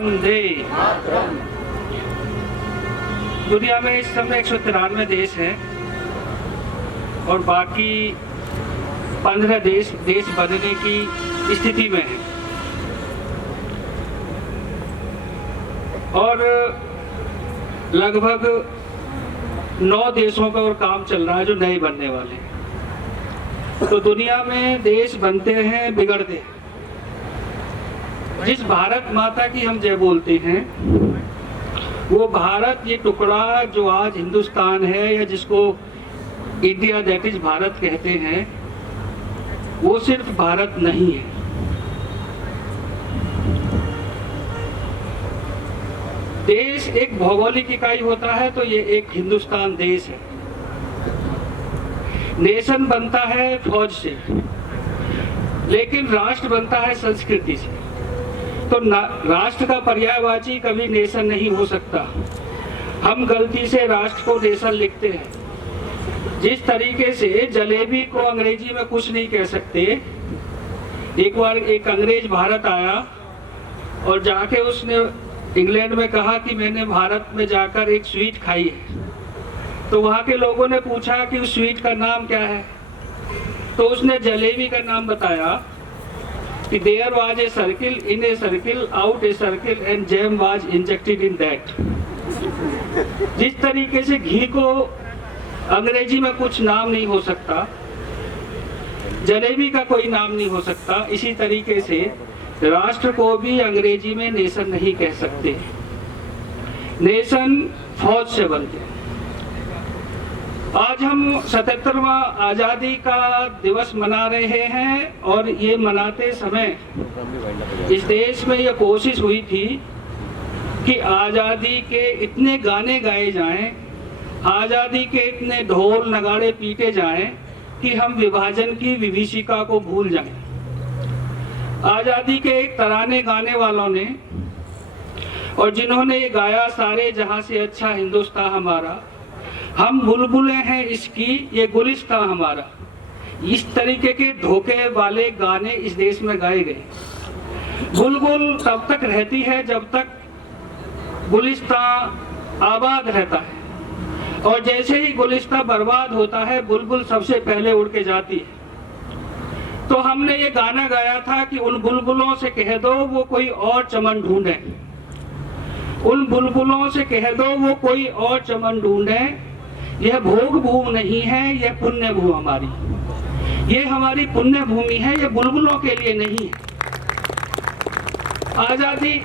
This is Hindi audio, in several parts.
वंदे। दुनिया में इस समय 193 देश हैं और बाकी 15 देश बनने की स्थिति में हैं और लगभग 9 देशों का और काम चल रहा है जो नए बनने वाले हैं। तो दुनिया में देश बनते हैं, बिगड़ते हैं। जिस भारत माता की हम जय बोलते हैं, वो भारत, ये टुकड़ा जो आज हिंदुस्तान है या जिसको इंडिया दैट इज भारत कहते हैं, वो सिर्फ भारत नहीं है। देश एक भौगोलिक इकाई होता है तो ये एक हिंदुस्तान देश है। नेशन बनता है फौज से, लेकिन राष्ट्र बनता है संस्कृति से। तो राष्ट्र का पर्यायवाची कभी नेशन नहीं हो सकता। हम गलती से राष्ट्र को नेशन लिखते हैं। जिस तरीके से जलेबी को अंग्रेजी में कुछ नहीं कह सकते। एक बार एक अंग्रेज भारत आया और जाके उसने इंग्लैंड में कहा कि मैंने भारत में जाकर एक स्वीट खाई है। तो वहाँ के लोगों ने पूछा कि उस स्वीट का नाम क्या है, तो उसने जलेबी का नाम बताया कि there was a circle, in a circle, out a circle and jam was injected in that. जिस तरीके से घी को अंग्रेजी में कुछ नाम नहीं हो सकता, जलेबी का कोई नाम नहीं हो सकता, इसी तरीके से राष्ट्र को भी अंग्रेजी में नेशन नहीं कह सकते। नेशन फौज से बनते हैं। आज हम 77वां आजादी का दिवस मना रहे हैं और ये मनाते समय इस देश में ये कोशिश हुई थी कि आजादी के इतने गाने गाए जाएं, आजादी के इतने ढोल नगाड़े पीटे जाएं कि हम विभाजन की विभीषिका को भूल जाएं। आजादी के एक तराने गाने वालों ने और जिन्होंने ये गाया, सारे जहां से अच्छा हिंदुस्तान हमारा, हम बुलबुलें हैं इसकी, ये गुलिस्तां हमारा, इस तरीके के धोखे वाले गाने इस देश में गाए गए। बुलबुल तब तक रहती है जब तक गुलिस्तां आबाद रहता है, और जैसे ही गुलिस्तां बर्बाद होता है, बुलबुल सबसे पहले उड़ के जाती है। तो हमने ये गाना गाया था कि उन बुलबुलों से कह दो वो कोई और चमन ढूंढे, उन बुलबुलों से कह दो वो कोई और चमन ढूंढे। यह भोग भूमि नहीं है, यह पुण्य भूमि हमारी, ये हमारी पुण्य भूमि है, ये बुलबुलों के लिए नहीं है। आजादी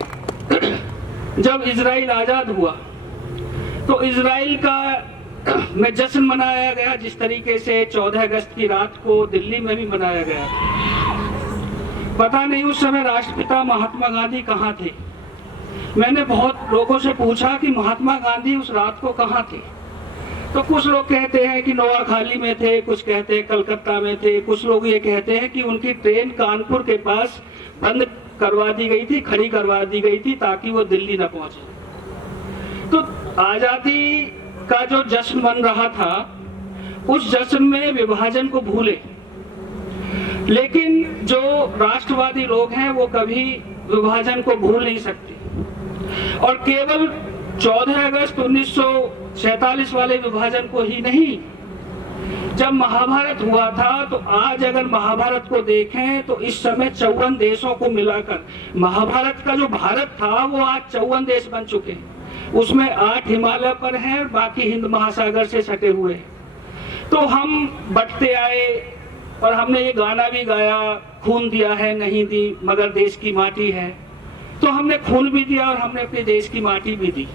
जब इजराइल आजाद हुआ तो इजराइल का में जश्न मनाया गया, जिस तरीके से 14 अगस्त की रात को दिल्ली में भी मनाया गया। पता नहीं उस समय राष्ट्रपिता महात्मा गांधी कहाँ थे। मैंने बहुत लोगों से पूछा कि महात्मा गांधी उस रात को कहाँ थे। तो कुछ लोग कहते हैं कि नोआखाली में थे, कुछ कहते हैं कलकत्ता में थे, कुछ लोग ये कहते हैं कि उनकी ट्रेन कानपुर के पास बंद करवा दी गई थी, खड़ी करवा दी गई थी ताकि वो दिल्ली न पहुंचे। तो आजादी का जो जश्न मन रहा था, उस जश्न में विभाजन को भूले। लेकिन जो राष्ट्रवादी लोग हैं वो कभी विभाजन को भूल नहीं सकते, और केवल 14 अगस्त 1947 वाले विभाजन को ही नहीं, जब महाभारत हुआ था तो आज अगर महाभारत को देखें तो इस समय 54 देशों को मिलाकर महाभारत का जो भारत था वो आज 54 देश बन चुके हैं। उसमें 8 हिमालय पर हैं, बाकी हिंद महासागर से सटे हुए हैं। तो हम बटते आए और हमने ये गाना भी गाया, खून दिया है नहीं दी मगर देश की माटी है। तो हमने खून भी दिया और हमने अपने देश की माटी भी दी।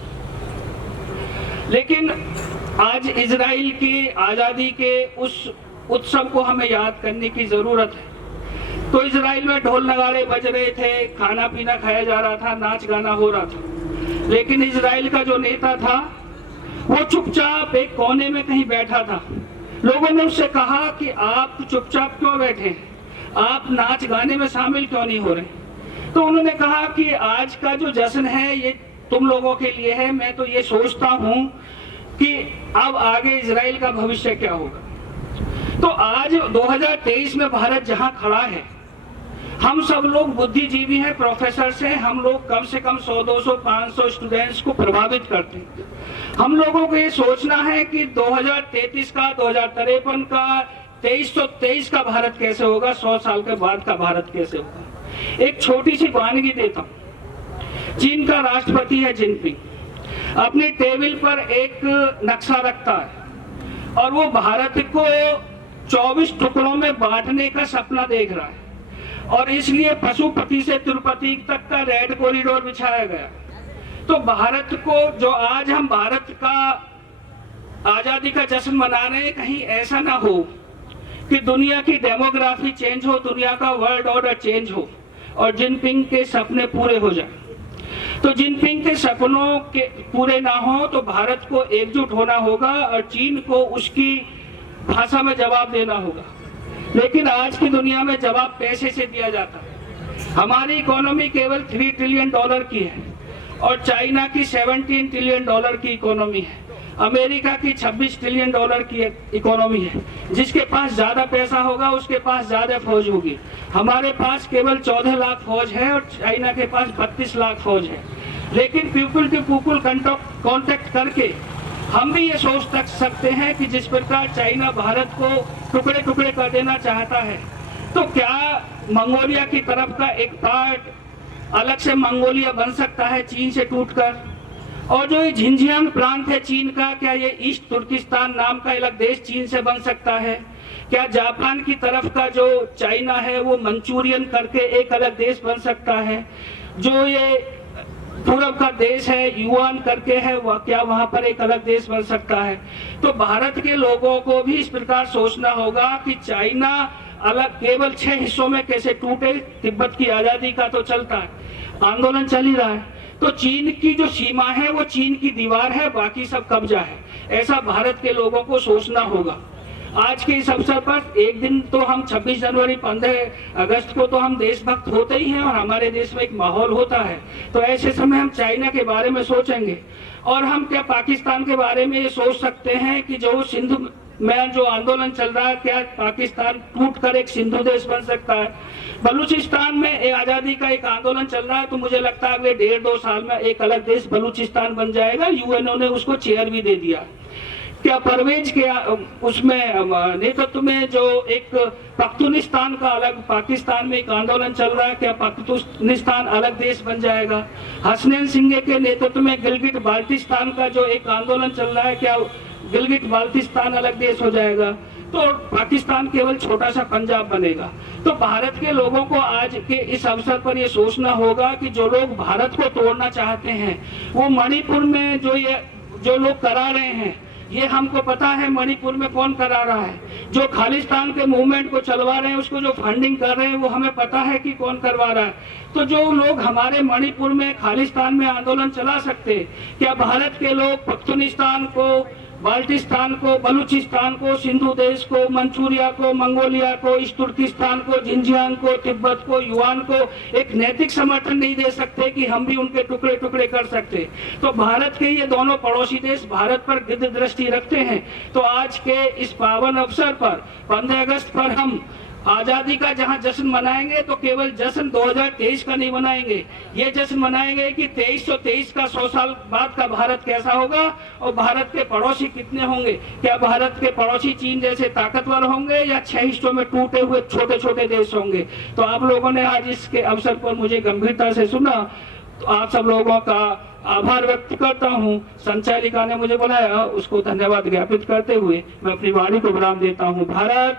लेकिन आज इजराइल की आजादी के उस उत्सव को हमें याद करने की जरूरत है। तो इजराइल में ढोल नगाड़े बज रहे थे, खाना पीना खाया जा रहा था, नाच गाना हो रहा था। लेकिन इजराइल का जो नेता था वो चुपचाप एक कोने में कहीं बैठा था। लोगों ने उससे कहा कि आप चुपचाप क्यों बैठे, आप नाच गाने में शामिल क्यों नहीं हो रहे। तो उन्होंने कहा कि आज का जो जश्न है ये तुम लोगों के लिए है। मैं तो ये सोचता हूँ कि अब आगे इजराइल का भविष्य क्या होगा। तो आज 2023 में भारत जहां खड़ा है, हम सब लोग बुद्धिजीवी हैं, प्रोफेसर से हम लोग कम से कम 100, 200, 500 स्टूडेंट्स को प्रभावित करते हैं। हम लोगों को ये सोचना है कि 2033 का, 2053 का, 2323 का भारत कैसे होगा, 100 साल के बाद का भारत कैसे होगा। एक छोटी सी वानगी देता हूँ। चीन का राष्ट्रपति है जिनपिंग, अपनी टेबल पर एक नक्शा रखता है और वो भारत को 24 टुकड़ों में बांटने का सपना देख रहा है और इसलिए पशुपति से तिरुपति तक का रेड कॉरिडोर बिछाया गया। तो भारत को, जो आज हम भारत का आजादी का जश्न मना रहे हैं, कहीं ऐसा ना हो कि दुनिया की डेमोग्राफी चेंज हो, दुनिया का वर्ल्ड ऑर्डर चेंज हो और जिनपिंग के सपने पूरे हो जाए। तो जिनपिंग के सपनों के पूरे ना हो तो भारत को एकजुट होना होगा और चीन को उसकी भाषा में जवाब देना होगा। लेकिन आज की दुनिया में जवाब पैसे से दिया जाता है। हमारी इकोनॉमी केवल $3 ट्रिलियन की है और चाइना की $17 ट्रिलियन की इकोनॉमी है। अमेरिका की $26 ट्रिलियन की इकोनॉमी है। जिसके पास ज्यादा पैसा होगा उसके पास ज्यादा फौज होगी। हमारे पास केवल 14 लाख फौज है और चाइना के पास 32 लाख फौज है। लेकिन पीपल टू पीपल कॉन्टेक्ट करके हम भी ये सोच सकते हैं कि जिस प्रकार चाइना भारत को टुकड़े टुकड़े कर देना चाहता है, तो क्या मंगोलिया की तरफ का एक पार्ट अलग से मंगोलिया बन सकता है चीन से टूटकर? और जो ये झिंजियांग प्रांत है चीन का, क्या ये ईस्ट तुर्किस्तान नाम का अलग देश चीन से बन सकता है? क्या जापान की तरफ का जो चाइना है वो मंचूरियन करके एक अलग देश बन सकता है? जो ये पूर्व का देश है युआन करके है, वह क्या वहां पर एक अलग देश बन सकता है? तो भारत के लोगों को भी इस प्रकार सोचना होगा कि चाइना अलग केवल 6 हिस्सों में कैसे टूटे। तिब्बत की आजादी का तो चलता है, आंदोलन चल ही रहा है। तो चीन की जो सीमा है वो चीन की दीवार है, बाकी सब कब्जा है। ऐसा भारत के लोगों को सोचना होगा। आज के इस अवसर पर एक दिन तो हम 26 जनवरी 15 अगस्त को तो हम देशभक्त होते ही हैं और हमारे देश में एक माहौल होता है। तो ऐसे समय हम चाइना के बारे में सोचेंगे। और हम क्या पाकिस्तान के बारे में ये सोच सकते हैं कि जो सिंधु में जो आंदोलन चल रहा है, क्या पाकिस्तान टूटकर एक सिंधु देश बन सकता है? बलूचिस्तान में आजादी का एक आंदोलन चल रहा है, तो मुझे लगता है अगले 1.5-2 साल में एक अलग देश बलूचिस्तान बन जाएगा। यूएनओ ने उसको चेयर भी दे दिया। क्या परवेज के उसमें नेतृत्व में जो एक पख्तूनिस्तान का अलग, पाकिस्तान में एक आंदोलन चल रहा है, क्या पख्तूनिस्तान अलग देश बन जाएगा? हसनैन सिंह के नेतृत्व में गिलगिट बाल्टिस्तान का जो एक आंदोलन चल रहा है, क्या गिलगिट बाल्टिस्तान अलग देश हो जाएगा? तो पाकिस्तान केवल छोटा सा पंजाब बनेगा। तो भारत के लोगों को आज के इस अवसर पर ये सोचना होगा कि जो लोग भारत को तोड़ना चाहते हैं, वो मणिपुर में जो लोग करा रहे हैं, ये हमको पता है मणिपुर में कौन करा रहा है। जो खालिस्तान के मूवमेंट को चलवा रहे हैं, उसको जो फंडिंग कर रहे हैं, वो हमें पता है कि कौन करवा रहा है। तो जो लोग हमारे मणिपुर में, खालिस्तान में आंदोलन चला सकते, क्या भारत के लोग पख्तूनिस्तान को, बाल्टिस्तान को, बलूचिस्तान को, सिंधु देश को, मंचूरिया को, मंगोलिया को, ईस्ट तुर्किस्तान को, जिंजियांग को, तिब्बत को, युआन को एक नैतिक समर्थन नहीं दे सकते कि हम भी उनके टुकड़े टुकड़े कर सकते? तो भारत के ये दोनों पड़ोसी देश भारत पर गिद्ध दृष्टि रखते हैं। तो आज के इस पावन अवसर पर 15 अगस्त पर हम आजादी का जहां जश्न मनाएंगे, तो केवल जश्न 2023 का नहीं मनाएंगे। ये जश्न मनाएंगे कि 2323 का 100 साल बाद का भारत कैसा होगा और भारत के पड़ोसी कितने होंगे। क्या भारत के पड़ोसी चीन जैसे ताकतवर होंगे या 6 हिस्सों में टूटे हुए छोटे छोटे देश होंगे? तो आप लोगों ने आज इसके अवसर पर मुझे गंभीरता से सुना, तो आप सब लोगों का आभार व्यक्त करता हूँ। संचालिका ने मुझे बुलाया, उसको धन्यवाद ज्ञापित करते हुए मैं अपनी वाणी को विराम देता हूँ। भारत